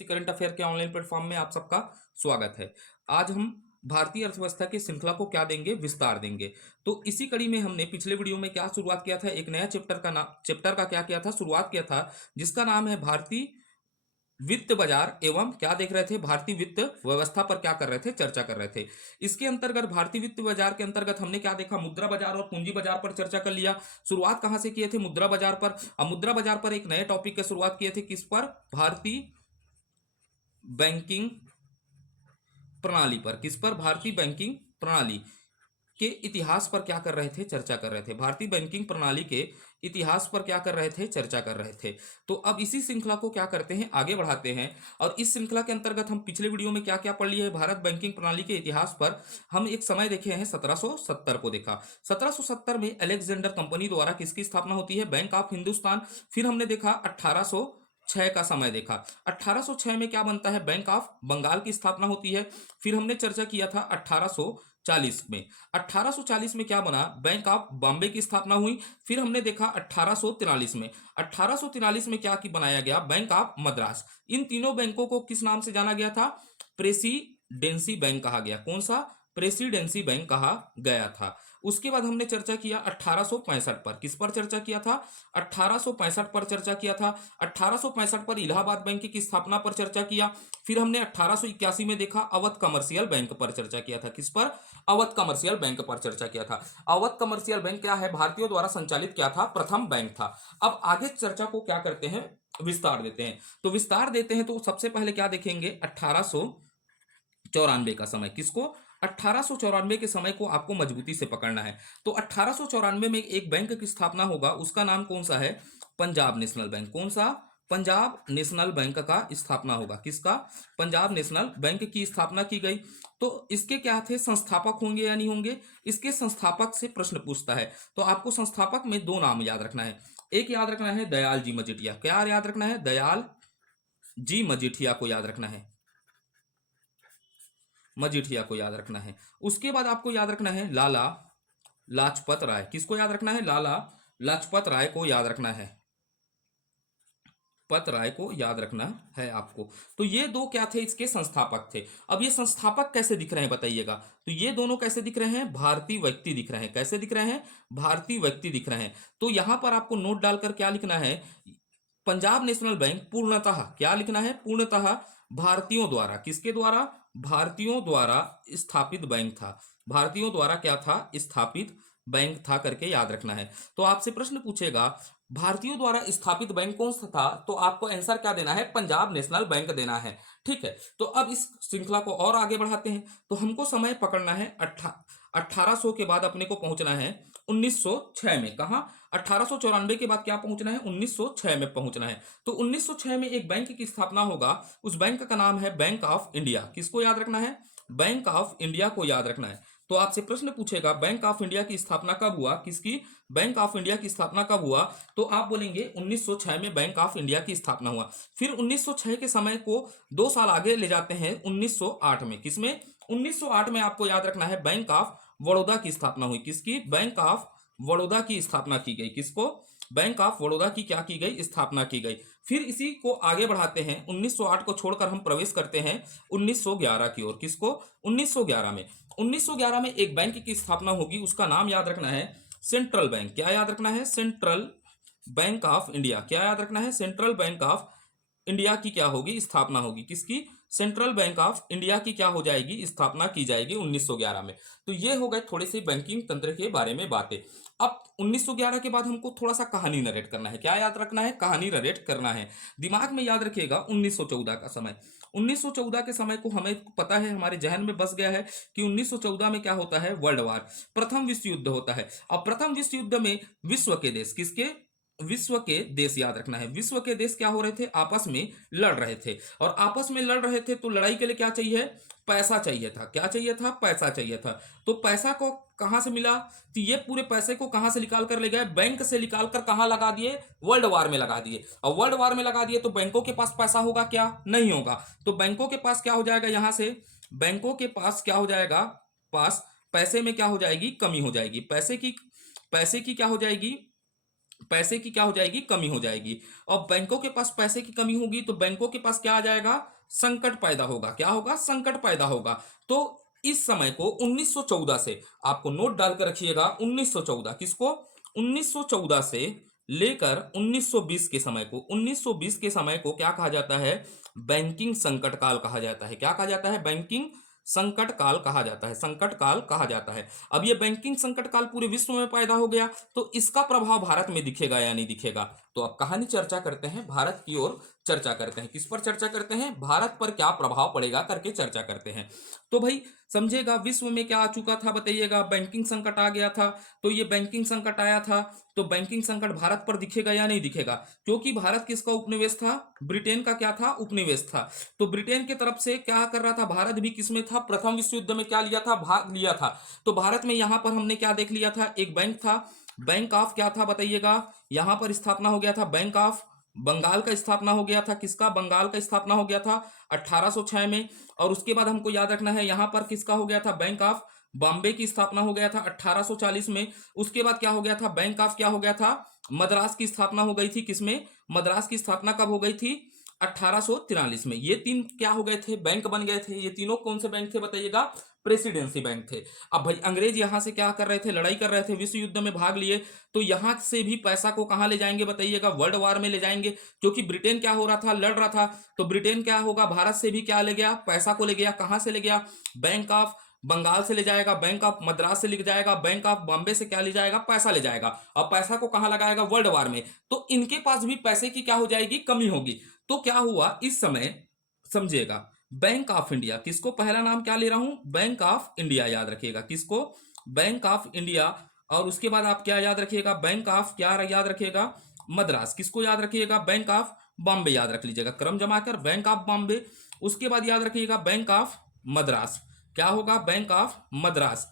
BPSC current affair के online platform में आप सबका स्वागत है। आज हम भारतीय अर्थव्यवस्था की श्रृंखला को क्या देंगे, विस्तार देंगे। तो इसी कड़ी में हमने पिछले वीडियो में क्या शुरुआत किया था, एक नया चैप्टर का क्या किया था, शुरुआत किया था, जिसका नाम है भारतीय वित्त बाजार एवं क्या देख रहे थे, भारतीय वित्त व्यवस्था पर क्या कर रहे थे, चर्चा कर रहे थे। इसके अंतर्गत भारतीय वित्त बाजार के अंतर्गत हमने क्या देखा, मुद्रा बाजार और पूंजी बाजार पर चर्चा कर लिया। शुरुआत कहां से किए थे, मुद्रा बाजार पर। अब मुद्रा बाजार पर एक नए टॉपिक की शुरुआत किए थे, किस पर, भारतीय बैंकिंग प्रणाली पर। किस पर, भारतीय बैंकिंग प्रणाली के इतिहास पर क्या कर रहे थे, चर्चा कर रहे थे। भारतीय बैंकिंग प्रणाली के इतिहास पर क्या कर रहे थे, चर्चा कर रहे थे। तो अब इसी श्रृंखला को क्या करते हैं, आगे बढ़ाते हैं। और इस श्रृंखला के अंतर्गत हम पिछले वीडियो में क्या क्या पढ़ लिए है, भारत बैंकिंग प्रणाली के इतिहास पर हम एक समय देखे हैं, 1770 को देखा। 1770 में अलेक्जेंडर कंपनी द्वारा किसकी स्थापना होती है, बैंक ऑफ हिंदुस्तान। फिर हमने देखा 1806 का समय देखा। 1806 में क्या बनता है, बैंक ऑफ बंगाल की स्थापना होती है। फिर हमने चर्चा किया था 1840 में। 1840 में क्या बना, बैंक ऑफ बॉम्बे की स्थापना हुई। फिर हमने देखा 1843 में। 1843 में क्या की बनाया गया, बैंक ऑफ मद्रास। इन तीनों बैंकों को किस नाम से जाना गया था, प्रेसिडेंसी बैंक कहा गया। कौन सा, प्रेसिडेंसी बैंक कहा गया था। उसके बाद हमने चर्चा किया 1865 पर। किस पर चर्चा किया था, 1865 पर चर्चा किया था। 1865 पर इलाहाबाद बैंक की स्थापना पर चर्चा किया। फिर हमने 1881 में देखा अवध कमर्शियल बैंक पर चर्चा किया था। किस पर, अवध कमर्शियल बैंक पर चर्चा किया था। अवध कमर्शियल बैंक क्या है, भारतीयों द्वारा संचालित क्या था, प्रथम बैंक था। अब आगे चर्चा को क्या करते हैं, विस्तार देते हैं। तो विस्तार देते हैं तो सबसे पहले क्या देखेंगे, 1894 का समय। किसको, 1894 के समय को आपको मजबूती से पकड़ना है। तो 1894 में एक बैंक की स्थापना होगा, उसका नाम कौन सा है, पंजाब नेशनल बैंक। कौन सा, पंजाब नेशनल बैंक का स्थापना होगा। किसका, पंजाब नेशनल बैंक की स्थापना की गई। तो इसके क्या थे, संस्थापक होंगे या नहीं होंगे, इसके संस्थापक से प्रश्न पूछता है। तो आपको संस्थापक में दो नाम याद रखना है। एक याद रखना है दयाल जी मजीठिया। क्या याद रखना है, दयाल जी मजीठिया को याद रखना है, मजीठिया को याद रखना है। उसके बाद आपको याद रखना है लाला लाजपत राय। किसको याद रखना है, लाला लाजपत राय को याद रखना है, पत राय को याद रखना है आपको। तो ये दो क्या थे, इसके संस्थापक थे। अब ये संस्थापक कैसे दिख रहे हैं बताइएगा, तो ये दोनों कैसे दिख रहे हैं, भारतीय व्यक्ति दिख रहे हैं। कैसे दिख रहे हैं, भारतीय व्यक्ति दिख रहे हैं। तो यहां पर आपको नोट डालकर क्या लिखना है, पंजाब नेशनल बैंक पूर्णतः क्या लिखना है, पूर्णतः भारतीयों द्वारा, किसके द्वारा, भारतीयों द्वारा स्थापित बैंक था। भारतीयों द्वारा क्या था, स्थापित बैंक था करके याद रखना है। तो आपसे प्रश्न पूछेगा भारतीयों द्वारा स्थापित बैंक कौन सा था, तो आपको आंसर क्या देना है, पंजाब नेशनल बैंक देना है। ठीक है, तो अब इस श्रृंखला को और आगे बढ़ाते हैं। तो हमको समय पकड़ना है 1800 के बाद अपने को पहुंचना है 1906 में। कहा, 1894 के बाद क्या पहुंचना है, 1906 में पहुंचना है। तो 1906 में एक बैंक की स्थापना होगा, उस बैंक का नाम है बैंक ऑफ इंडिया। किसको याद रखना है, बैंक ऑफ इंडिया को याद रखना है। तो आपसे प्रश्न पूछेगा बैंक ऑफ इंडिया की स्थापना कब हुआ, किसकी, बैंक ऑफ इंडिया की स्थापना कब हुआ, तो आप बोलेंगे 1906 में बैंक ऑफ इंडिया की स्थापना हुआ। फिर 1906 के समय को 2 साल आगे ले जाते हैं 1908 में। किसमें, 1908 में आपको याद रखना है बैंक ऑफ बड़ौदा की स्थापना हुई। किसकी, बैंक ऑफ बड़ौदा की स्थापना की गई। किसको, बैंक ऑफ बड़ौदा की क्या की गई, स्थापना की गई। फिर इसी को आगे बढ़ाते हैं, 1908 को छोड़कर हम प्रवेश करते हैं 1911 की ओर। किसको, 1911 में। 1911 में एक बैंक की स्थापना होगी, उसका नाम याद रखना है सेंट्रल बैंक। क्या याद रखना है, सेंट्रल बैंक ऑफ इंडिया। क्या याद रखना है, सेंट्रल बैंक ऑफ इंडिया की क्या होगी, स्थापना होगी। किसकी, सेंट्रल बैंक ऑफ इंडिया की क्या हो जाएगी, स्थापना की जाएगी 1911 में। तो ये हो गए थोड़े से बैंकिंग तंत्र के बारे में बातें। अब 1911 के बाद हमको थोड़ा सा कहानी नरेट करना है। क्या याद रखना है, कहानी नरेट करना है। दिमाग में याद रखिएगा 1914 का समय। 1914 के समय को हमें पता है, हमारे जहन में बस गया है कि 1914 में क्या होता है, वर्ल्ड वार, प्रथम विश्व युद्ध होता है। अब प्रथम विश्व युद्ध में विश्व के देश, किसके, विश्व के देश याद रखना है। विश्व के देश क्या हो रहे थे, आपस में लड़ रहे थे। और आपस में लड़ रहे थे तो लड़ाई के लिए क्या चाहिए, पैसा चाहिए था। क्या चाहिए था, पैसा चाहिए था। तो पैसा को कहां से मिला, तो ये पूरे पैसे को कहां से निकाल कर ले गए, बैंक से निकाल कर कहां लगा दिए, वर्ल्ड वार में लगा दिए। और वर्ल्ड वार में लगा दिए तो बैंकों के पास पैसा होगा क्या, नहीं होगा। तो बैंकों के पास क्या हो जाएगा, यहां से बैंकों के पास क्या हो जाएगा, पास पैसे में क्या हो जाएगी, कमी हो जाएगी। पैसे की क्या हो जाएगी, पैसे की क्या हो जाएगी, कमी हो जाएगी। और बैंकों के पास पैसे की कमी होगी तो बैंकों के पास क्या आ जाएगा, संकट पैदा होगा। क्या होगा, संकट पैदा होगा। तो इस समय को 1914 से, आपको नोट डालकर रखिएगा 1914, किसको, 1914 से लेकर 1920 के समय को, 1920 के समय को क्या कहा जाता है, बैंकिंग संकट काल कहा जाता है। क्या कहा जाता है, बैंकिंग संकट काल कहा जाता है, संकट काल कहा जाता है। अब ये बैंकिंग संकट काल पूरे विश्व में पैदा हो गया, तो इसका प्रभाव भारत में दिखेगा या नहीं दिखेगा। तो अब कहानी चर्चा करते हैं, भारत की ओर चर्चा करते हैं। किस पर चर्चा करते हैं, भारत पर क्या प्रभाव पड़ेगा करके चर्चा करते हैं। तो भाई समझेगा, विश्व में क्या आ चुका था बताइएगा, बैंकिंग संकट आ गया था। तो ये बैंकिंग संकट आया था, तो बैंकिंग संकट भारत पर दिखेगा या नहीं दिखेगा, क्योंकि भारत किसका उपनिवेश था, ब्रिटेन का क्या था, उपनिवेश था। तो ब्रिटेन की तरफ से क्या कर रहा था, भारत भी किसमें था, प्रथम विश्व युद्ध में क्या लिया था, भाग लिया था। तो भारत में यहां पर हमने क्या देख लिया था, एक बैंक था, बैंक ऑफ क्या था बताइएगा, यहां पर स्थापना हो गया था बैंक ऑफ बंगाल का, स्थापना हो गया था किसका, बंगाल का स्थापना हो गया था 1806 में। और उसके बाद हमको याद रखना है यहां पर किसका हो गया था, बैंक ऑफ बॉम्बे की स्थापना हो गया था 1840 में। उसके बाद क्या हो गया था, बैंक ऑफ क्या हो गया था, मद्रास की स्थापना हो गई थी, किसमें, मद्रास की स्थापना कब हो गई थी, 1843 में। ये तीन क्या हो गए थे, बैंक बन गए थे। ये तीनों कौन से बैंक थे बताइएगा, प्रेसिडेंसी बैंक थे। अब भाई अंग्रेज यहां से क्या कर रहे थे, लड़ाई कर रहे थे, विश्व युद्ध में भाग लिए, तो यहां से भी पैसा को कहां ले जाएंगे बताइएगा, वर्ल्ड वार में ले जाएंगे। क्योंकि ब्रिटेन क्या हो रहा था, लड़ रहा था, तो ब्रिटेन क्या होगा, भारत से भी क्या ले गया, पैसा को ले गया। कहां से ले गया, बैंक ऑफ बंगाल से ले जाएगा, बैंक ऑफ मद्रास से ले जाएगा, बैंक ऑफ बॉम्बे से क्या ले जाएगा, पैसा ले जाएगा। और पैसा को कहां लगाएगा, वर्ल्ड वार में। तो इनके पास भी पैसे की क्या हो जाएगी, कमी होगी। तो क्या हुआ इस समय, समझिएगा, बैंक ऑफ इंडिया, किसको पहला नाम क्या ले रहा हूं, बैंक ऑफ इंडिया, याद रखिएगा किसको, बैंक ऑफ इंडिया। और उसके बाद आप क्या याद रखिएगा, बैंक ऑफ क्या याद रखिएगा, मद्रास। किसको याद रखिएगा, बैंक ऑफ बॉम्बे याद रख लीजिएगा, क्रम जमाकर बैंक ऑफ बॉम्बे। उसके बाद याद रखिएगा बैंक ऑफ मद्रास, क्या होगा, बैंक ऑफ मद्रास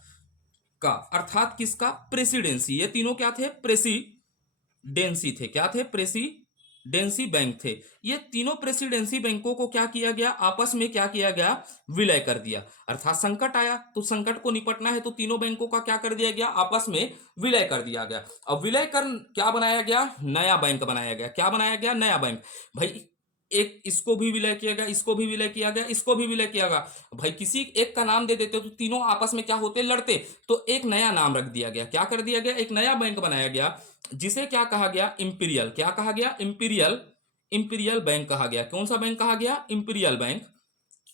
का, अर्थात किसका, प्रेसिडेंसी। ये तीनों क्या थे, प्रेसिडेंसी थे, क्या थे, प्रेसिडेंसी बैंक थे। ये तीनों प्रेसिडेंसी बैंकों को क्या किया गया, आपस में क्या किया गया, विलय कर दिया। अर्थात संकट आया, तो संकट को निपटना है, तो तीनों बैंकों का क्या कर दिया गया, आपस में विलय कर दिया गया। अब विलय कर क्या बनाया गया, नया बैंक बनाया गया। क्या बनाया गया, नया बैंक। भाई एक इसको भी विलय किया गया, इसको भी विलय किया गया, इसको भी विलय किया गया। भाई किसी एक का नाम दे देते तो तीनों आपस में क्या होते, लड़ते। तो एक नया नाम रख दिया गया, क्या कर दिया गया, एक नया बैंक बनाया गया, जिसे क्या कहा गया, इंपीरियल। क्या कहा गया, इंपीरियल, इंपीरियल बैंक कहा गया। कौन सा बैंक कहा गया, इंपीरियल बैंक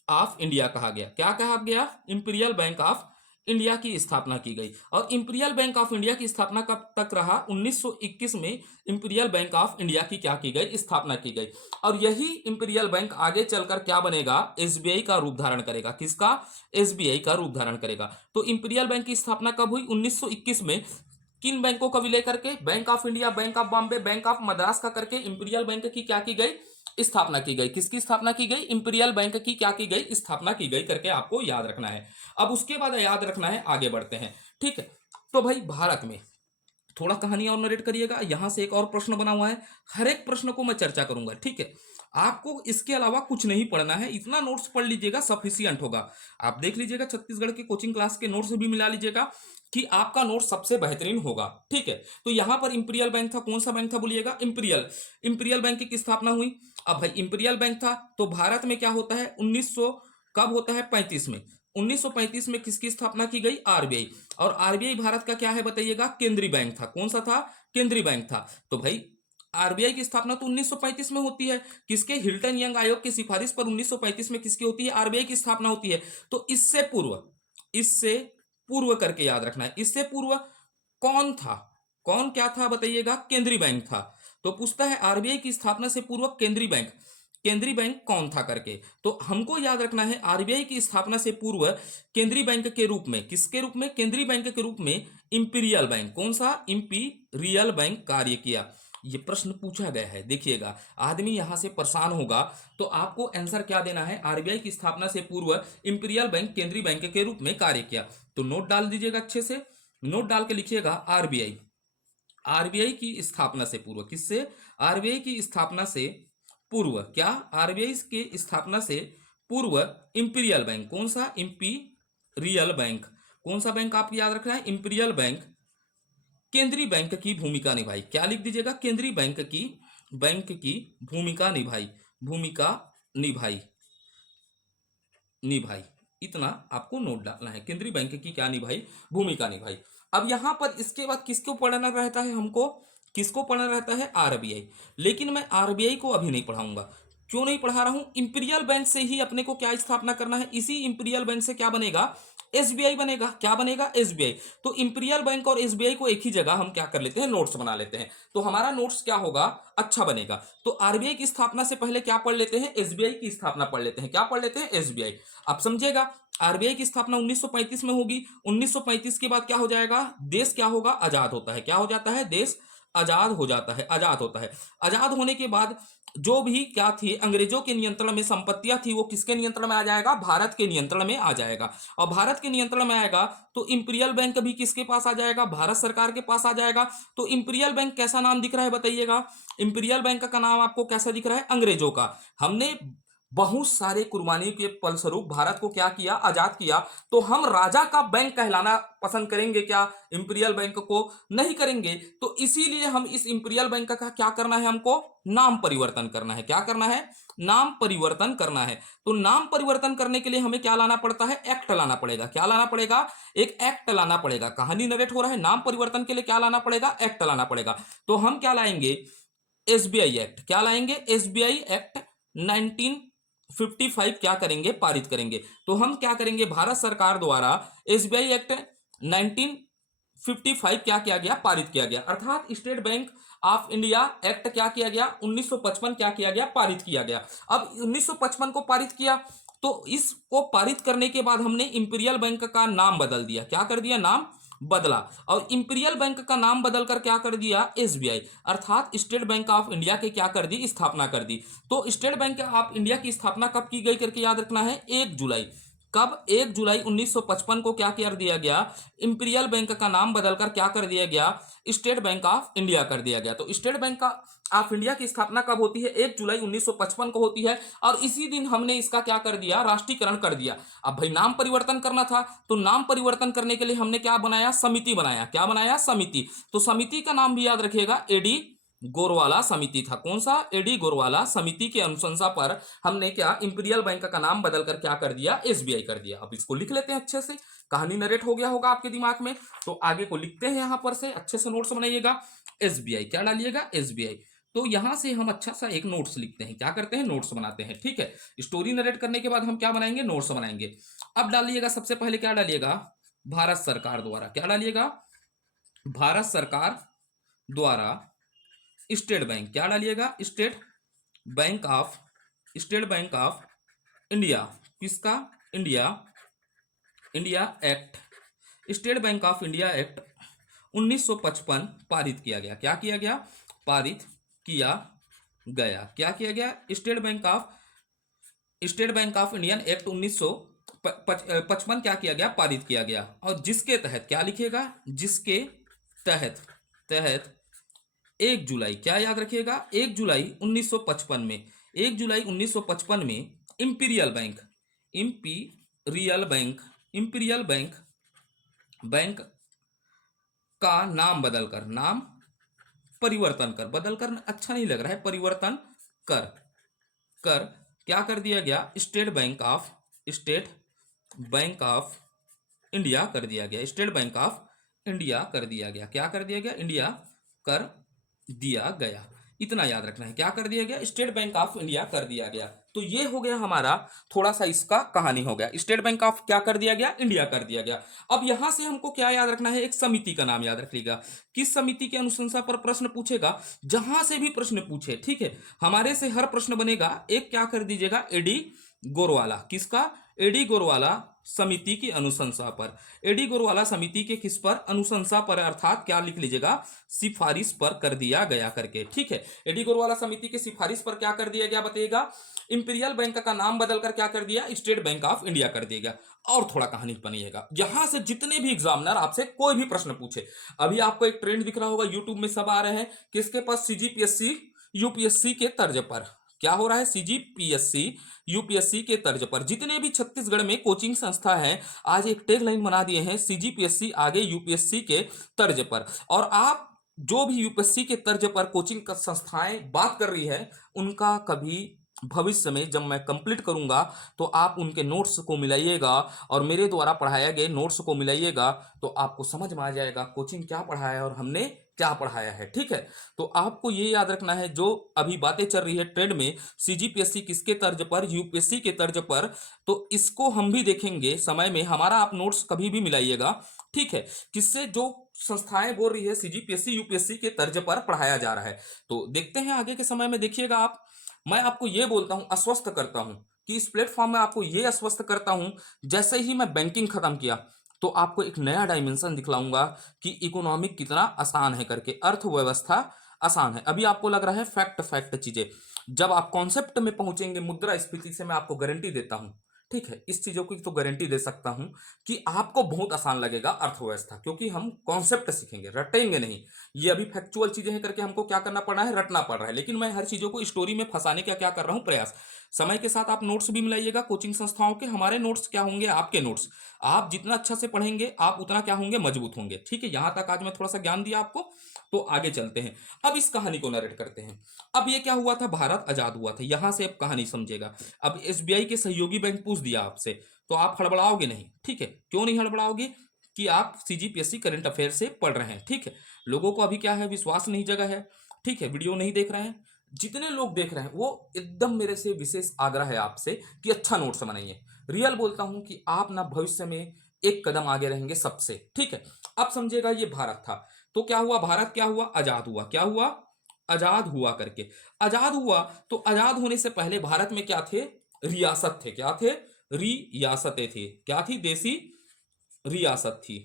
ऑफ इंडिया कहा गया। क्या कहा गया, इंपीरियल बैंक ऑफ इंडिया की स्थापना की गई। और इंपीरियल बैंक ऑफ इंडिया की स्थापना कब तक रहा, 1921 में इंपीरियल बैंक ऑफ इंडिया की क्या की गई, स्थापना की गई। और यही इंपीरियल बैंक आगे चलकर क्या बनेगा, एसबीआई का रूप धारण करेगा। किसका, एसबीआई का रूप धारण करेगा। तो इंपीरियल बैंक की स्थापना कब हुई, 1921 में। किन बैंकों का विलय करके, bank of India, bank of Bombay, bank of Madras का करके इंपीरियल बैंक की क्या की गई, स्थापना की गई। किसकी स्थापना की गई, इंपीरियल बैंक की क्या की गई, स्थापना की गई करके आपको याद रखना है। अब उसके बाद याद रखना है, आगे बढ़ते हैं, ठीक है। तो भाई भारत में थोड़ा कहानी और नरेट करिएगा, यहां से एक और प्रश्न बना हुआ है, हर एक प्रश्न को मैं चर्चा करूंगा, ठीक है। आपको इसके अलावा कुछ नहीं पढ़ना है, इतना नोट्स पढ़ लीजिएगा सफिशियंट होगा। आप देख लीजिएगा छत्तीसगढ़ के कोचिंग क्लास के नोट्स भी मिला लीजिएगा, कि आपका नोट सबसे बेहतरीन होगा, ठीक है। तो यहां पर इंपीरियल बैंक था, कौन सा बैंक था बोलिएगा, इंपीरियल। इंपीरियल बैंक की स्थापना हुई। अब भाई इंपीरियल बैंक था, तो भारत में क्या होता है, 1900 कब होता है, 35 में। 1935 में किसकी स्थापना की गई, आरबीआई। और आरबीआई भारत का क्या है बताइएगा, केंद्रीय बैंक था। कौन सा था, केंद्रीय बैंक था। तो भाई आरबीआई की स्थापना तो 1935 में होती है, किसके, हिल्टन यंग आयोग की सिफारिश पर 1935 में किसकी होती है, आरबीआई की स्थापना होती है। तो इससे पूर्व, इससे पूर्व करके याद रखना है, इससे पूर्व कौन था, कौन क्या था बताइएगा, केंद्रीय बैंक था। तो पूछता है आरबीआई की स्थापना से पूर्व केंद्रीय बैंक, केंद्रीय बैंक कौन था करके। तो हमको याद रखना है आरबीआई की स्थापना से पूर्व केंद्रीय बैंक के रूप में, किसके रूप में, केंद्रीय बैंक के रूप में इंपीरियल बैंक, कौन सा, इंपीरियल बैंक कार्य किया। ये प्रश्न पूछा गया है, देखिएगा आदमी यहां से परेशान होगा, तो आपको आंसर क्या देना है, आरबीआई की स्थापना से पूर्व इंपीरियल बैंक केंद्रीय बैंक के रूप में कार्य किया। तो नोट डाल दीजिएगा अच्छे से, नोट डाल के लिखिएगा आरबीआई, आरबीआई की स्थापना से पूर्व, किससे, आरबीआई की स्थापना से पूर्व, क्या, आरबीआई के स्थापना से पूर्व इंपीरियल बैंक, कौन सा, इंपीरियल बैंक, कौन सा बैंक आपको याद रखना है, इंपीरियल बैंक केंद्रीय बैंक की भूमिका निभाई। क्या लिख दीजिएगा? केंद्रीय बैंक की भूमिका निभाई, भूमिका निभाई, निभाई। इतना आपको नोट डालना है, केंद्रीय बैंक की क्या निभाई? भूमिका निभाई। अब यहां पर इसके बाद किसको पढ़ना रहता है हमको? किसको पढ़ना रहता है? आरबीआई। लेकिन मैं आरबीआई को अभी नहीं पढ़ाऊंगा। क्यों नहीं पढ़ा रहा हूं? इंपीरियल बैंक से ही अपने को क्या स्थापना करना है? इसी इंपीरियल बैंक से क्या बनेगा? एसबीआई बनेगा। क्या बनेगा? एसबीआई। तो इंपीरियल बैंक और एसबीआई को एक ही जगह हम क्या कर लेते हैं? नोट्स बना लेते हैं। तो हमारा नोट्स क्या होगा? अच्छा बनेगा। तो आरबीआई की स्थापना से पहले क्या पढ़ लेते हैं? एसबीआई की स्थापना पढ़ लेते हैं। क्या पढ़ लेते हैं? एसबीआई। आप समझेगा, आरबीआई की स्थापना 1935 में होगी। 1935 के बाद क्या हो जाएगा? देश क्या होगा? आजाद होता है। क्या हो जाता है? देश आजाद हो जाता है, आजाद होता है। आजाद होने के बाद जो भी क्या थी, अंग्रेजों के नियंत्रण में संपत्तियां थी, वो किसके नियंत्रण में आ जाएगा? भारत के नियंत्रण में आ जाएगा। और भारत के नियंत्रण में आएगा तो इंपीरियल बैंक भी किसके पास आ जाएगा? भारत सरकार के पास आ जाएगा। तो इंपीरियल बैंक कैसा नाम दिख रहा है बताइएगा? इंपीरियल बैंक का नाम आपको कैसा दिख रहा है? अंग्रेजों का। हमने बहुत सारे कुर्बानी के फलस्वरूप भारत को क्या किया? आजाद किया। तो हम राजा का बैंक कहलाना पसंद करेंगे क्या? इंपीरियल बैंक को नहीं करेंगे। तो इसीलिए हम इस इंपीरियल बैंक का क्या करना है? हमको नाम परिवर्तन करना है। क्या करना है? नाम परिवर्तन करना है। तो नाम परिवर्तन करने के लिए हमें क्या लाना पड़ता है? एक्ट लाना पड़ेगा। क्या लाना पड़ेगा? एक एक्ट लाना पड़ेगा। कहानी नरेट हो रहा है। नाम परिवर्तन के लिए क्या लाना पड़ेगा? एक्ट लाना पड़ेगा। तो हम क्या लाएंगे? SBI act. क्या लाएंगे? एसबीआई एक्ट 1955 क्या करेंगे? पारित करेंगे। तो हम क्या करेंगे? भारत सरकार द्वारा एसबीआई एक्ट 1955 क्या किया गया? पारित किया गया। अर्थात state Bank of India act क्या किया गया? 1955 क्या किया गया? पारित किया गया। अब 1955 को पारित किया, तो इसको पारित करने के बाद हमने इंपीरियल बैंक का नाम बदल दिया। क्या कर दिया? नाम बदला। और इंपीरियल बैंक का नाम बदलकर क्या कर दिया? एसबीआई। अर्थात स्टेट बैंक ऑफ इंडिया के क्या कर दी? स्थापना कर दी। तो स्टेट बैंक ऑफ इंडिया की स्थापना कब की गई करके याद रखना है? 1 जुलाई। कब? 1 जुलाई 1955 को क्या कर दिया गया? इंपीरियल बैंक का नाम बदलकर क्या कर दिया गया? स्टेट बैंक ऑफ इंडिया कर दिया गया। तो स्टेट बैंक ऑफ इंडिया की स्थापना कब होती है? 1 जुलाई 1955 को होती है। और इसी दिन हमने इसका क्या कर दिया? राष्ट्रीयकरण कर दिया। अब भाई नाम परिवर्तन करना था, तो नाम परिवर्तन करने के लिए हमने क्या बनाया? समिति बनाया। क्या बनाया? समिति। तो समिति का नाम भी याद रखिएगा, एडी गोरवाला समिति था। कौन सा? एडी गोरवाला समिति की अनुशंसा पर हमने क्या? इंपीरियल बैंक का नाम बदलकर क्या कर दिया? एसबीआई कर दिया। अब इसको लिख लेते हैं अच्छे से। कहानी नरेट हो गया होगा आपके दिमाग में। तो आगे को लिखते हैं यहां पर से, अच्छे से नोट्स बनाइएगा। एसबीआई क्या डालिएगा? एसबीआई। तो यहां से हम अच्छा सा एक नोट्स लिखते हैं। क्या करते हैं? नोट्स बनाते हैं। ठीक है, स्टोरी नरेट करने के बाद हम क्या बनाएंगे? नोट्स बनाएंगे। अब डालिएगा, सबसे पहले क्या डालिएगा? भारत सरकार द्वारा। क्या डालिएगा? भारत सरकार द्वारा स्टेट बैंक। क्या डालिएगा? State Bank of India. किसका? India. India Act. State Bank of India Act 1955 पारित किया गया। क्या किया गया? पारित किया गया। क्या किया गया? State Bank of Indian act 1955 क्या किया गया? पारित किया गया। और जिसके तहत क्या लिखिएगा? जिसके तहत 1 जुलाई, क्या याद रखिएगा? 1 जुलाई 1955 में, 1 जुलाई 1955 में इंपीरियल बैंक, इंपीरियल बैंक का नाम बदलकर, नाम परिवर्तन कर, बदलकर अच्छा नहीं लग रहा है, परिवर्तन कर कर क्या कर दिया गया? स्टेट बैंक ऑफ इंडिया कर दिया गया। स्टेट बैंक ऑफ इंडिया कर दिया गया। क्या कर दिया गया? इंडिया कर दिया गया। इतना याद रखना है। क्या कर दिया गया? स्टेट बैंक ऑफ इंडिया कर दिया गया। तो ये हो गया हमारा थोड़ा सा इसका कहानी हो गया। स्टेट बैंक ऑफ क्या कर दिया गया? इंडिया कर दिया गया। अब यहां से हमको क्या याद रखना है? एक समिति का नाम याद रखिएगा। किस समिति की अनुशंसा पर प्रश्न पूछेगा? जहां से भी प्रश्न पूछे, ठीक है, हमारे से हर प्रश्न बनेगा। एक क्या कर दीजिएगा? एडी गोरवाला। किसका? एडी गोरवाला समिति की अनुशंसा पर। एडी गोरवाला समिति के किस पर? अनुशंसा पर, अर्थात क्या लिख लीजिएगा? सिफारिश पर कर दिया गया करके। ठीक है, एडी गोरवाला समिति के सिफारिश पर क्या कर दिया गया बताइएगा? इंपीरियल बैंक का नाम बदलकर क्या कर दिया? स्टेट बैंक ऑफ इंडिया कर दिया। और थोड़ा कहानी बनिएगा, यहां से जितने भी एग्जामिनर आपसे कोई भी प्रश्न पूछे, अभी आपको एक ट्रेंड दिख रहा होगा यूट्यूब में, सब आ रहे हैं किसके पास? सीजीपीएससी यूपीएससी के तर्ज पर। क्या हो रहा है? सीजीपीएससी यूपीएससी के तर्ज पर जितने भी छत्तीसगढ़ में कोचिंग संस्था है, आज एक टैगलाइन बना दिए हैं, सीजीपीएससी आगे यूपीएससी के तर्ज पर। और आप जो भी यूपीएससी के तर्ज पर कोचिंग संस्थाएं बात कर रही है, उनका कभी भविष्य में जब मैं कंप्लीट करूंगा तो आप उनके नोट्स को मिलाइएगा और मेरे द्वारा पढ़ाए गए नोट्स को मिलाइएगा, तो आपको समझ में आ जाएगा कोचिंग क्या पढ़ाया है और हमने क्या पढ़ाया है। ठीक है, तो आपको ये याद रखना है, जो अभी बातें चल रही है ट्रेंड में, सीजीपीएससी किसके तर्ज पर, यूपीएससी के तर्ज पर, तो इसको हम भी देखेंगे समय में। हमारा आप नोट्स कभी भी मिलाइएगा, ठीक है, किससे, जो संस्थाएं बोल रही है सीजीपीएससी यूपीएससी के तर्ज पर पढ़ाया जा रहा है। तो देखते हैं आगे के समय में, देखिएगा आप। मैं आपको ये बोलता हूं, आश्वस्त करता हूं कि इस प्लेटफॉर्म में आपको ये आश्वस्त करता हूं, जैसे ही मैं बैंकिंग खत्म किया तो आपको एक नया डायमेंशन दिखलाऊंगा कि इकोनॉमिक कितना आसान है करके, अर्थव्यवस्था आसान है। अभी आपको लग रहा है फैक्ट फैक्ट चीजें, जब आप कॉन्सेप्ट में पहुंचेंगे मुद्रास्फीति से, मैं आपको गारंटी देता हूं, ठीक है, इस चीजों की तो गारंटी दे सकता हूं कि आपको बहुत आसान लगेगा अर्थव्यवस्था, क्योंकि हम कॉन्सेप्ट सीखेंगे, रटेंगे नहीं। ये अभी फैक्चुअल चीजें हैं करके हमको क्या करना पड़ रहा है, रटना पड़ रहा है, लेकिन मैं हर चीजों को स्टोरी में फंसाने का क्या कर रहा हूं, प्रयास। समय के साथ आप नोट्स भी मिलाइएगा कोचिंग संस्थाओं के, हमारे नोट्स क्या होंगे, आपके नोट्स। आप जितना अच्छा से पढ़ेंगे आप उतना क्या होंगे, मजबूत होंगे। ठीक है, यहां तक आज मैं थोड़ा सा ज्ञान दिया आपको, तो आगे चलते हैं। अब इस कहानी को नरेट करते हैं। अब ये क्या हुआ था, भारत आजाद हुआ था, यहां से अब कहानी समझेगा। अब एसबीआई के सहयोगी बैंक पूछ दिया आपसे, तो आप हड़बड़ाओगे नहीं, ठीक है। क्यों नहीं हड़बड़ाओगे? कि आप सीजीपीएससी करंट अफेयर से पढ़ रहे हैं, ठीक है। लोगों को अभी क्या है, विश्वास नहीं जगा है, ठीक है, वीडियो नहीं देख रहे हैं। जितने लोग देख रहे हैं वो एकदम मेरे से विशेष आग्रह है आपसे कि अच्छा नोट्स बनाइए। रियल बोलता हूं कि आप ना भविष्य में एक कदम आगे रहेंगे सबसे, ठीक है। अब समझेगा, ये भारत था, तो क्या हुआ, भारत क्या हुआ, आजाद हुआ। क्या हुआ, आजाद हुआ करके। आजाद हुआ, तो आजाद होने से पहले भारत में क्या थे, रियासत थे। क्या थे, रियासतें थी। क्या थी, देसी रियासत थी,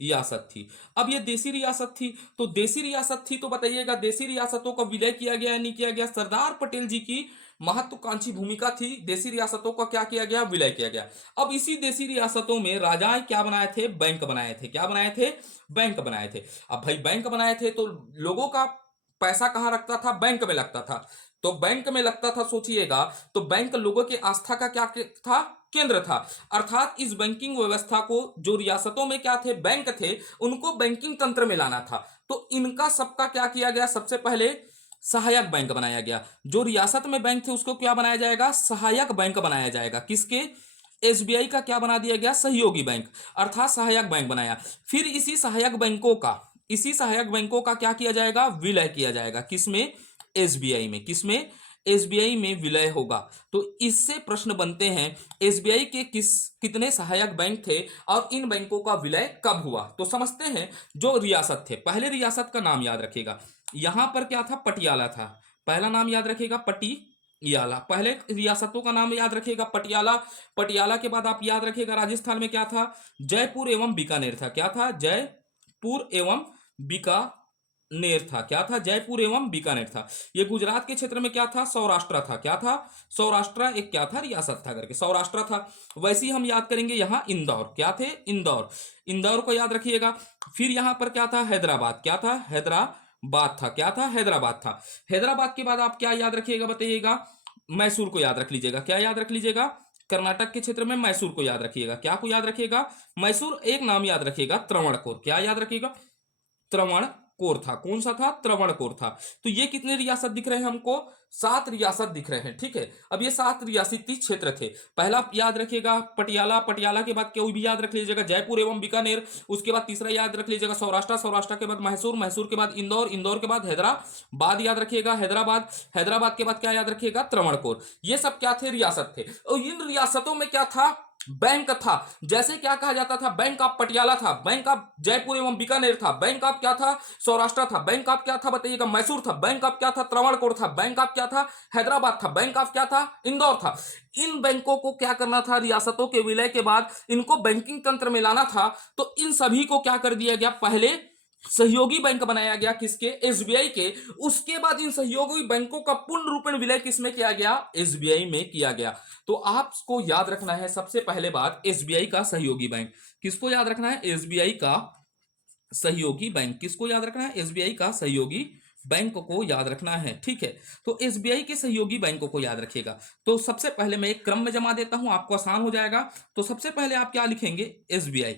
रियासत थी। अब ये देसी रियासत थी, तो देसी रियासत थी तो बताइएगा देसी रियासतों का विलय किया गया या नहीं किया गया? सरदार पटेल जी की महत्वाकांक्षी भूमिका थी, देसी रियासतों का क्या किया गया, विलय किया गया। अब इसी देसी रियासतों में राजाएं क्या बनाए थे, बैंक बनाए थे। क्या बनाए थे, बैंक बनाए थे। अब भाई बैंक बनाए थे तो लोगों का पैसा कहां रखता था, बैंक में लगता था। तो बैंक में लगता था, सोचिएगा, तो बैंक लोगों की आस्था का क्या था, केंद्र था। अर्थात इस बैंकिंग व्यवस्था को, जो रियासतों में क्या थे, बैंक थे, उनको बैंकिंग तंत्र में लाना था। तो इनका सबका क्या किया गया, सबसे पहले सहायक बैंक बनाया गया। जो रियासत में बैंक थे उसको क्या बनाया जाएगा, सहायक बैंक बनाया जाएगा। किसके, एसबीआई का क्या बना दिया गया, सहयोगी बैंक, अर्थात सहायक बैंक बनाया। फिर इसी सहायक बैंकों का क्या किया जाएगा, विलय किया जाएगा। किसमें, एसबीआई में। किसमें, एसबीआई में विलय होगा। तो इससे प्रश्न बनते हैं, एसबीआई के कितने सहायक बैंक थे और इन बैंकों का विलय कब हुआ? तो समझते हैं। जो रियासत थे, पहले रियासत का नाम याद रखिएगा, यहां पर क्या था, पटियाला था। पहला नाम याद रखिएगा, पटियाला। पहले रियासतों का नाम याद रखिएगा, पटियाला। पटियाला के बाद आप याद रखिएगा राजस्थान में क्या था, जयपुर एवं बीकानेर था। क्या था, जयपुर एवं बीकानेर था। क्या था, जयपुर एवं बीकानेर था। ये गुजरात के क्षेत्र में क्या था, सौराष्ट्र था। क्या था, सौराष्ट्र एक क्या था, रियासत था करके, सौराष्ट्र था। वैसे ही हम याद करेंगे यहां इंदौर। क्या थे, इंदौर। इंदौर को याद रखिएगा। फिर यहां पर क्या था, हैदराबाद। क्या था, हैदराबाद था। क्या था, हैदराबाद था। हैदराबाद के बाद आप क्या याद रखिएगा, बताइएगा, मैसूर को याद रख लीजिएगा। क्या याद रख लीजिएगा, कर्नाटक के क्षेत्र में मैसूर को याद रखिएगा। क्या को याद रखिएगा, मैसूर। एक नाम याद रखिएगा, त्रवणकोर। क्या याद रखिएगा, त्रवणकोर था। कौन सा था, त्रवणकोर था। तो ये कितने रियासत दिख रहे हैं हमको, 7 रियासत दिख रहे हैं, ठीक है। अब ये 7 रियासती क्षेत्र थे। पहला याद रखिएगा पटियाला। पटियाला के बाद कोई भी याद रख लीजिएगा, जयपुर एवं बीकानेर। उसके बाद तीसरा याद रख लीजिएगा सौराष्ट्र। सौराष्ट्र के बाद मैसूर। मैसूर के बाद इंदौर। इंदौर के बाद हैदराबाद याद रखिएगा, हैदराबाद। हैदराबाद के बाद क्या याद रखिएगा, त्रवणकोर। ये सब क्या थे, रियासत थे। और इन रियासतों में क्या था, बैंक था। जैसे क्या कहा जाता था, बैंक ऑफ पटियाला था, बैंक ऑफ जयपुर एवं बीकानेर था, बैंक ऑफ क्या था, सौराष्ट्र था, बैंक ऑफ क्या था बताइएगा, मैसूर था, बैंक ऑफ क्या था, त्रवणकोर था, बैंक ऑफ क्या था, हैदराबाद था, बैंक ऑफ क्या था, इंदौर था। इन बैंकों को क्या करना था, रियासतों के विलय के बाद इनको बैंकिंग तंत्र में लाना था। तो इन सभी को क्या कर दिया गया, पहले सहयोगी बैंक बनाया गया, किसके, एसबीआई के। उसके बाद इन सहयोगी बैंकों का पूर्ण रूपेण विलय किसमें किया गया, एसबीआई में किया गया। तो आपको याद रखना है सबसे पहले बात, एसबीआई का सहयोगी बैंक। किसको याद रखना है, एसबीआई का सहयोगी बैंक। किसको याद रखना है, एसबीआई का सहयोगी बैंक को याद रखना है, ठीक है। तो एसबीआई के सहयोगी बैंकों को याद रखिएगा। तो सबसे पहले मैं एक क्रम में जमा देता हूं, आपको आसान हो जाएगा। तो सबसे पहले आप क्या लिखेंगे, एसबीआई।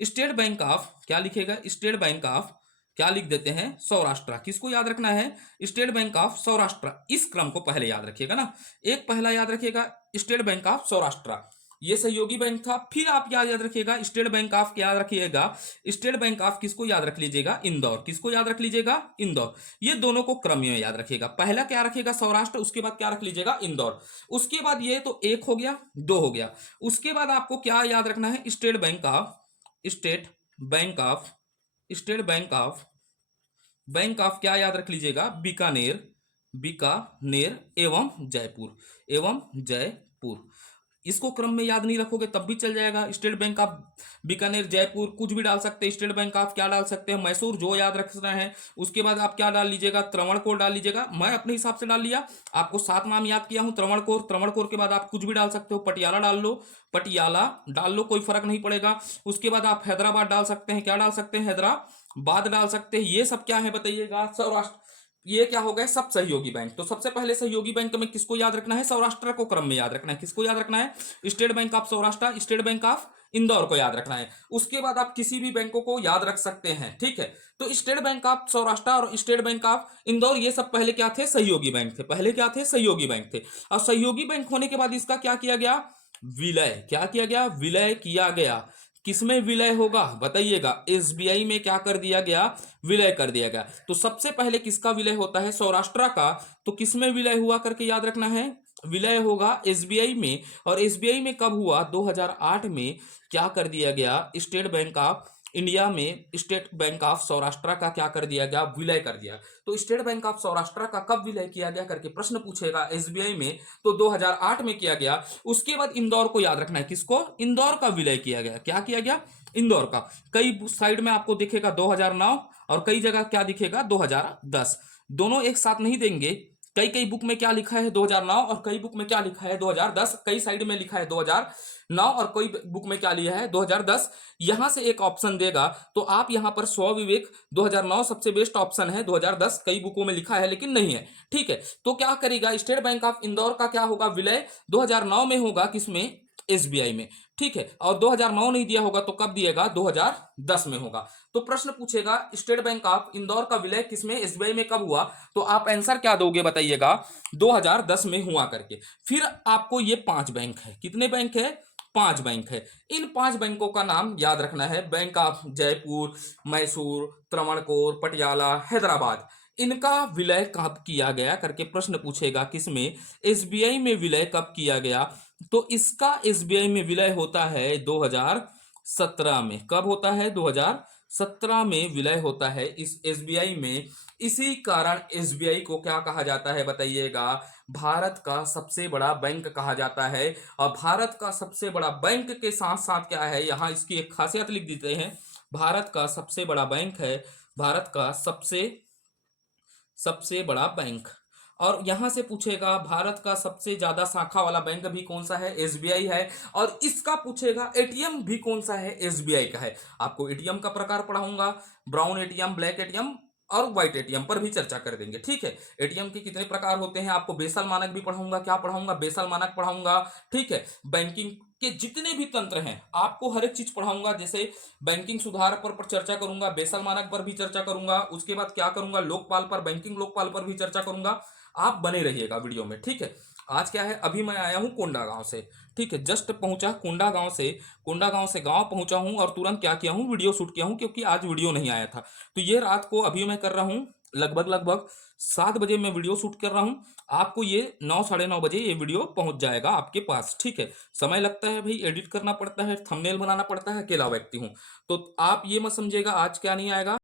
स्टेट बैंक ऑफ, क्या लिखेगा, स्टेट बैंक ऑफ, क्या लिख देते हैं, सौराष्ट्र। किसको याद रखना है, स्टेट बैंक ऑफ सौराष्ट्र। इस क्रम को पहले याद रखिएगा ना। एक पहला याद रखिएगा स्टेट बैंक ऑफ सौराष्ट्र, ये सहयोगी बैंक था। फिर आप क्या याद रखिएगा, स्टेट बैंक ऑफ, क्या याद रखिएगा, स्टेट बैंक ऑफ किसको याद रख लीजिएगा, इंदौर। किसको याद रख लीजिएगा, इंदौर। ये दोनों को क्रम में याद रखिएगा। पहला क्या रखिएगा, सौराष्ट्र, उसके बाद क्या रख लीजिएगा, इंदौर। उसके बाद ये तो एक हो गया, दो हो गया। उसके बाद आपको क्या याद रखना है, state Bank of, state Bank of, state Bank of क्या याद रख लीजिएगा, बीकानेर, बीकानेर एवं जयपुर, एवं जयपुर। इसको क्रम में याद नहीं रखोगे तब भी चल जाएगा। State Bank of Bikaner, Jaipur, कुछ भी डाल सकते हैं। स्टेट बैंक ऑफ क्या डाल सकते हैं, मैसूर, जो याद रखना है। उसके बाद आप क्या डाल लीजिएगा, त्रवणकोर डाल लीजिएगा। मैं अपने हिसाब से डाल लिया, आपको 7 नाम याद किया हूं। त्रवणकोर, त्रवणकोर के बाद आप कुछ भी डाल सकते हो। पटियाला डाल लो, पटियाला डाल लो, कोई फर्क नहीं पड़ेगा। उसके बाद आप हैदराबाद डाल सकते हैं। क्या डाल सकते हैं, हैदराबाद डाल सकते हैं। ये सब क्या है बताइएगा, सौराष्ट्र। ये क्या हो गए, सब सहयोगी बैंक। तो सबसे पहले सहयोगी बैंक में किसको याद रखना है, सौराष्ट्र को क्रम में याद रखना है। किसको याद रखना है, state Bank of Saurashtra, state Bank of Indore को याद रखना है। उसके बाद आप किसी भी बैंकों को याद रख सकते हैं, ठीक है। तो स्टेट बैंक ऑफ सौराष्ट्र और स्टेट बैंक ऑफ इंदौर, ये सब पहले क्या थे, सहयोगी बैंक थे। पहले क्या थे, सहयोगी बैंक थे। और सहयोगी बैंक होने के बाद इसका क्या किया गया, विलय। क्या किया गया, विलय किया गया। किसमें विलय होगा बताइएगा, एसबीआई में क्या कर दिया गया, विलय कर दिया गया। तो सबसे पहले किसका विलय होता है, सौराष्ट्र का। तो किसमें विलय हुआ करके याद रखना है, विलय होगा एसबीआई में। और एसबीआई में कब हुआ, 2008 में क्या कर दिया गया, स्टेट बैंक ऑफ इंडिया में स्टेट बैंक ऑफ सौराष्ट्र का क्या कर दिया गया, विलय कर दिया। तो स्टेट बैंक ऑफ सौराष्ट्र का कब विलय किया गया करके प्रश्न पूछेगा एसबीआई में, तो 2008 में किया गया। उसके बाद इंदौर को याद रखना है, किसको, इंदौर का विलय किया गया। क्या किया गया, इंदौर का। कई साइड में आपको दिखेगा 2009 और कई जगह क्या दिखेगा 2010, दोनों एक साथ नहीं देंगे। कई कई बुक में क्या लिखा है 2009 और कई बुक में क्या लिखा है 2010। कई साइड में लिखा है 2009 और कोई बुक में क्या लिया है 2010। यहां से एक ऑप्शन देगा तो आप यहां पर स्वविवेक 2009 सबसे बेस्ट ऑप्शन है, 2010 कई बुकों में लिखा है लेकिन नहीं है, ठीक है। तो क्या करेगा, स्टेट बैंक ऑफ इंदौर का क्या होगा, विलय 2009 में होगा, किसमें, एसबीआई में, ठीक है। और 2009 नहीं दिया होगा तो कब दिएगा, 2010 में होगा। तो प्रश्न पूछेगा स्टेट बैंक ऑफ इंदौर का विलय किसमें, एसबीआई में कब हुआ, तो आप आंसर क्या दोगे बताइएगा, 2010 में हुआ करके। फिर आपको ये 5 बैंक है, कितने बैंक है, 5 बैंक है। इन 5 बैंकों का नाम याद रखना है, बैंक ऑफ जयपुर, मैसूर, त्रवणकोर, पटियाला, हैदराबाद। इनका विलय कब किया गया करके प्रश्न पूछेगा, किसमें, एसबीआई में विलय कब किया गया। तो इसका एसबीआई में विलय होता है 2017 में। कब होता है, 2017 में विलय होता है इस एसबीआई में। इसी कारण एसबीआई को क्या कहा जाता है बताइएगा, भारत का सबसे बड़ा बैंक कहा जाता है। और भारत का सबसे बड़ा बैंक के साथ साथ क्या है, यहां इसकी एक खासियत लिख देते हैं, भारत का सबसे बड़ा बैंक है, भारत का सबसे सबसे बड़ा बैंक। और यहां से पूछेगा भारत का सबसे ज्यादा शाखा वाला बैंक भी कौन सा है, एसबीआई है। और इसका पूछेगा एटीएम भी कौन सा है, एसबीआई का है। आपको एटीएम का प्रकार पढ़ाऊंगा, ब्राउन एटीएम, ब्लैक एटीएम और व्हाइट एटीएम पर भी चर्चा कर देंगे, ठीक है। एटीएम के कितने प्रकार होते हैं, आपको बेसल मानक भी पढ़ाऊंगा, क्या पढ़ाऊंगा, बेसल मानक पढ़ाऊंगा, ठीक है। बैंकिंग के जितने भी तंत्र हैं आपको हर एक चीज पढ़ाऊंगा। जैसे बैंकिंग सुधार पर चर्चा करूंगा, बेसल मानक पर भी चर्चा करूंगा। उसके बाद क्या करूंगा, लोकपाल पर, बैंकिंग लोकपाल पर भी चर्चा करूंगा। आप बने रहिएगा वीडियो में, ठीक है। आज क्या है, अभी मैं आया हूं कोंडा गांव से, ठीक है, जस्ट पहुंचा कोंडा गांव से, कोंडा गांव से गांव पहुंचा हूं और तुरंत क्या किया हूं, वीडियो शूट किया हूं, क्योंकि आज वीडियो नहीं आया था। तो ये रात को अभी मैं कर रहा हूं, लगभग 7 बजे मैं वीडियो शूट कर रहा हूं। आपको ये 9 साढ़े 9 बजे ये वीडियो पहुंच जाएगा आपके पास, ठीक है। समय लगता है भाई, एडिट करना पड़ता है, थंबनेल बनाना पड़ता है, अकेला व्यक्ति हूं। तो आप ये मत समझिएगा आज क्या नहीं आएगा।